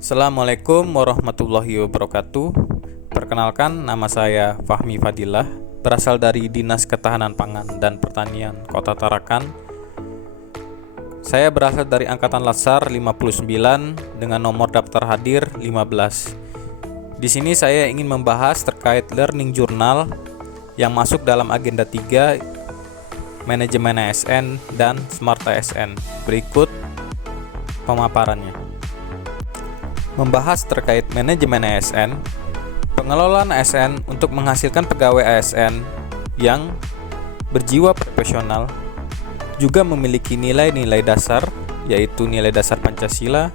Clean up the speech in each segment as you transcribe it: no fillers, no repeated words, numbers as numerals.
Assalamualaikum warahmatullahi wabarakatuh. Perkenalkan, nama saya Fahmi Fadilah, berasal dari Dinas Ketahanan Pangan dan Pertanian Kota Tarakan. Saya berasal dari Angkatan Latsar 59 dengan nomor daftar hadir 15. Di sini saya ingin membahas terkait learning journal yang masuk dalam agenda 3 manajemen ASN dan Smart ASN. Berikut pemaparannya. Membahas terkait manajemen ASN, pengelolaan ASN untuk menghasilkan pegawai ASN yang berjiwa profesional, juga memiliki nilai-nilai dasar, yaitu nilai dasar Pancasila,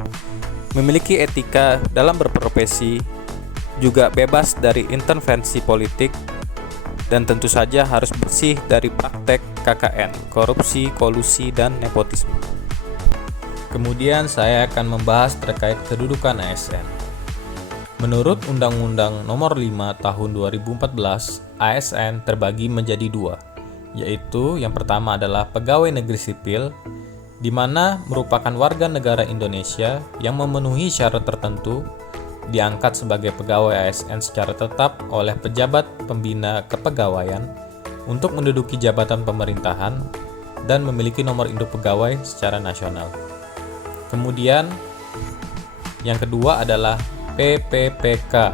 memiliki etika dalam berprofesi, juga bebas dari intervensi politik, dan tentu saja harus bersih dari praktek KKN, korupsi, kolusi, dan nepotisme. Kemudian saya akan membahas terkait kedudukan ASN. Menurut Undang-Undang Nomor 5 Tahun 2014, ASN terbagi menjadi dua, yaitu yang pertama adalah pegawai negeri sipil, di mana merupakan warga negara Indonesia yang memenuhi syarat tertentu, diangkat sebagai pegawai ASN secara tetap oleh pejabat pembina kepegawaian untuk menduduki jabatan pemerintahan dan memiliki nomor induk pegawai secara nasional. Kemudian yang kedua adalah PPPK,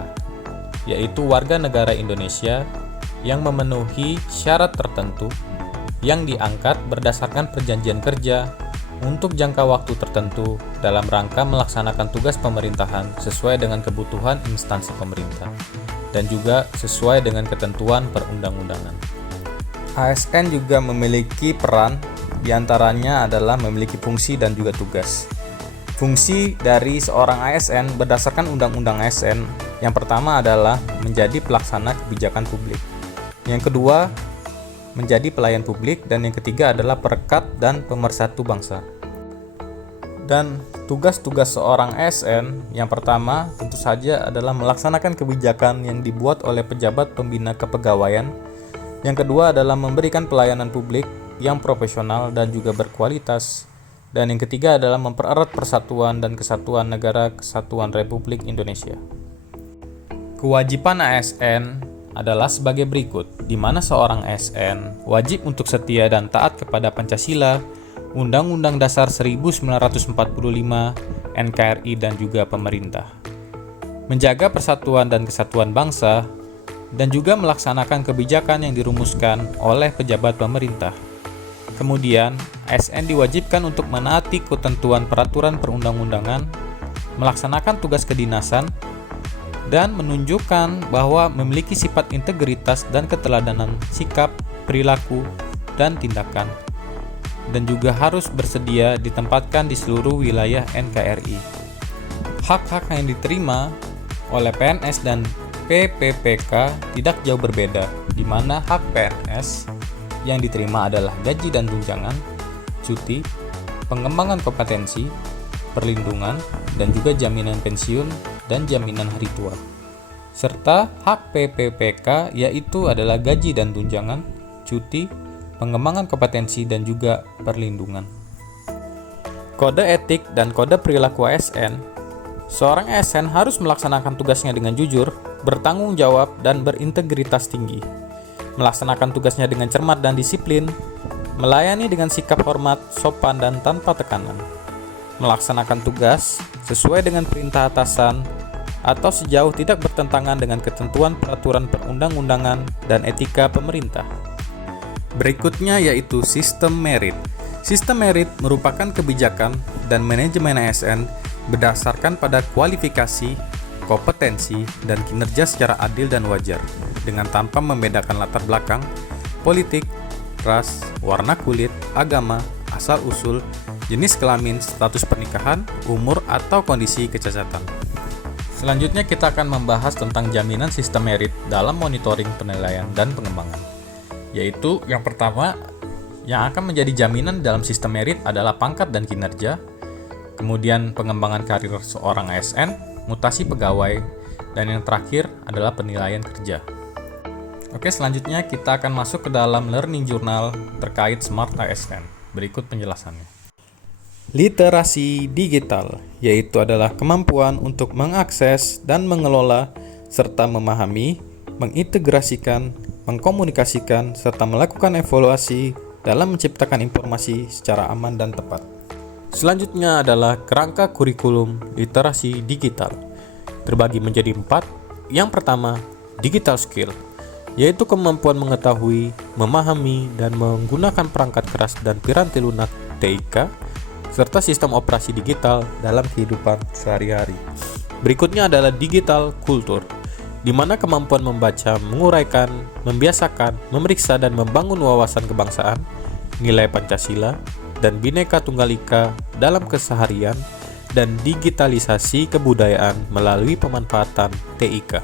yaitu warga negara Indonesia yang memenuhi syarat tertentu yang diangkat berdasarkan perjanjian kerja untuk jangka waktu tertentu dalam rangka melaksanakan tugas pemerintahan sesuai dengan kebutuhan instansi pemerintah dan juga sesuai dengan ketentuan perundang-undangan. ASN juga memiliki peran, diantaranya adalah memiliki fungsi dan juga tugas. Fungsi dari seorang ASN berdasarkan Undang-Undang ASN, yang pertama adalah menjadi pelaksana kebijakan publik. Yang kedua, menjadi pelayan publik, dan yang ketiga adalah perekat dan pemersatu bangsa. Dan tugas-tugas seorang ASN yang pertama tentu saja adalah melaksanakan kebijakan yang dibuat oleh pejabat pembina kepegawaian. Yang kedua adalah memberikan pelayanan publik yang profesional dan juga berkualitas. Dan yang ketiga adalah mempererat persatuan dan kesatuan negara kesatuan Republik Indonesia. Kewajiban ASN adalah sebagai berikut, di mana seorang ASN wajib untuk setia dan taat kepada Pancasila, Undang-Undang Dasar 1945, NKRI, dan juga pemerintah. Menjaga persatuan dan kesatuan bangsa, dan juga melaksanakan kebijakan yang dirumuskan oleh pejabat pemerintah. Kemudian, ASN diwajibkan untuk menaati ketentuan peraturan perundang-undangan, melaksanakan tugas kedinasan, dan menunjukkan bahwa memiliki sifat integritas dan keteladanan sikap, perilaku, dan tindakan, dan juga harus bersedia ditempatkan di seluruh wilayah NKRI. Hak-hak yang diterima oleh PNS dan PPPK tidak jauh berbeda, di mana hak PNS yang diterima adalah gaji dan tunjangan, cuti, pengembangan kompetensi, perlindungan, dan juga jaminan pensiun dan jaminan hari tua. Serta hak PPPK yaitu adalah gaji dan tunjangan, cuti, pengembangan kompetensi, dan juga perlindungan. Kode etik dan kode perilaku ASN. Seorang ASN harus melaksanakan tugasnya dengan jujur, bertanggung jawab, dan berintegritas tinggi. Melaksanakan tugasnya dengan cermat dan disiplin, melayani dengan sikap hormat, sopan, dan tanpa tekanan, melaksanakan tugas sesuai dengan perintah atasan atau sejauh tidak bertentangan dengan ketentuan peraturan perundang-undangan dan etika pemerintah. Berikutnya yaitu sistem merit. Sistem merit merupakan kebijakan dan manajemen ASN berdasarkan pada kualifikasi, kompetensi, dan kinerja secara adil dan wajar, dengan tanpa membedakan latar belakang, politik, ras, warna kulit, agama, asal-usul, jenis kelamin, status pernikahan, umur, atau kondisi kecacatan. Selanjutnya kita akan membahas tentang jaminan sistem merit dalam monitoring penilaian dan pengembangan. Yaitu yang pertama, yang akan menjadi jaminan dalam sistem merit adalah pangkat dan kinerja, kemudian pengembangan karir seorang ASN, mutasi pegawai, dan yang terakhir adalah penilaian kerja. Oke, selanjutnya kita akan masuk ke dalam learning journal terkait Smart ASN. Berikut penjelasannya. Literasi digital, yaitu adalah kemampuan untuk mengakses dan mengelola serta memahami, mengintegrasikan, mengkomunikasikan, serta melakukan evaluasi dalam menciptakan informasi secara aman dan tepat. Selanjutnya adalah kerangka kurikulum literasi digital. Terbagi menjadi 4. Yang pertama, digital skill, yaitu kemampuan mengetahui, memahami, dan menggunakan perangkat keras dan piranti lunak TIK, serta sistem operasi digital dalam kehidupan sehari-hari. Berikutnya adalah digital culture, di mana kemampuan membaca, menguraikan, membiasakan, memeriksa, dan membangun wawasan kebangsaan, nilai Pancasila, dan Bhinneka Tunggal Ika dalam keseharian, dan digitalisasi kebudayaan melalui pemanfaatan TIK.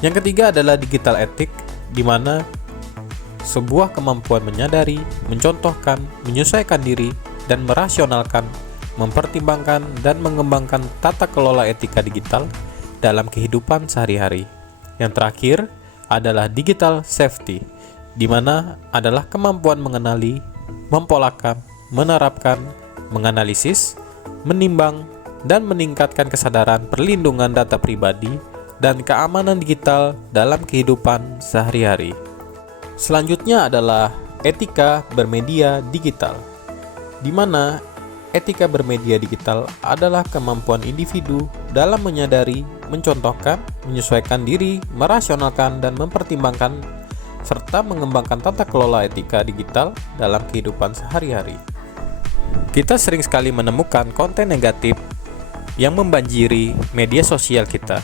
Yang ketiga adalah digital etik, di mana sebuah kemampuan menyadari, mencontohkan, menyesuaikan diri, dan merasionalkan, mempertimbangkan, dan mengembangkan tata kelola etika digital dalam kehidupan sehari-hari. Yang terakhir adalah digital safety, di mana adalah kemampuan mengenali, mempolakan, menerapkan, menganalisis, menimbang, dan meningkatkan kesadaran perlindungan data pribadi dan keamanan digital dalam kehidupan sehari-hari. Selanjutnya adalah etika bermedia digital, di mana etika bermedia digital adalah kemampuan individu dalam menyadari, mencontohkan, menyesuaikan diri, merasionalkan, dan mempertimbangkan, serta mengembangkan tata kelola etika digital dalam kehidupan sehari-hari. Kita sering sekali menemukan konten negatif yang membanjiri media sosial kita,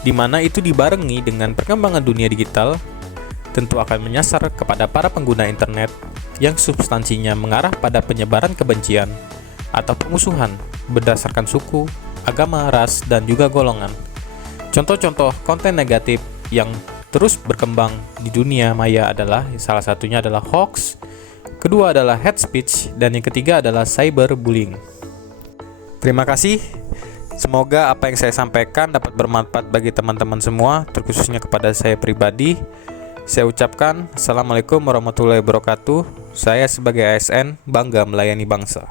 di mana itu dibarengi dengan perkembangan dunia digital, tentu akan menyasar kepada para pengguna internet yang substansinya mengarah pada penyebaran kebencian atau pemusuhan berdasarkan suku, agama, ras, dan juga golongan. Contoh-contoh konten negatif yang terus berkembang di dunia maya adalah salah satunya adalah hoax, kedua adalah hate speech, dan yang ketiga adalah cyberbullying. Terima kasih. Semoga apa yang saya sampaikan dapat bermanfaat bagi teman-teman semua, terkhususnya kepada saya pribadi. Saya ucapkan Assalamualaikum warahmatullahi wabarakatuh. Saya sebagai ASN bangga melayani bangsa.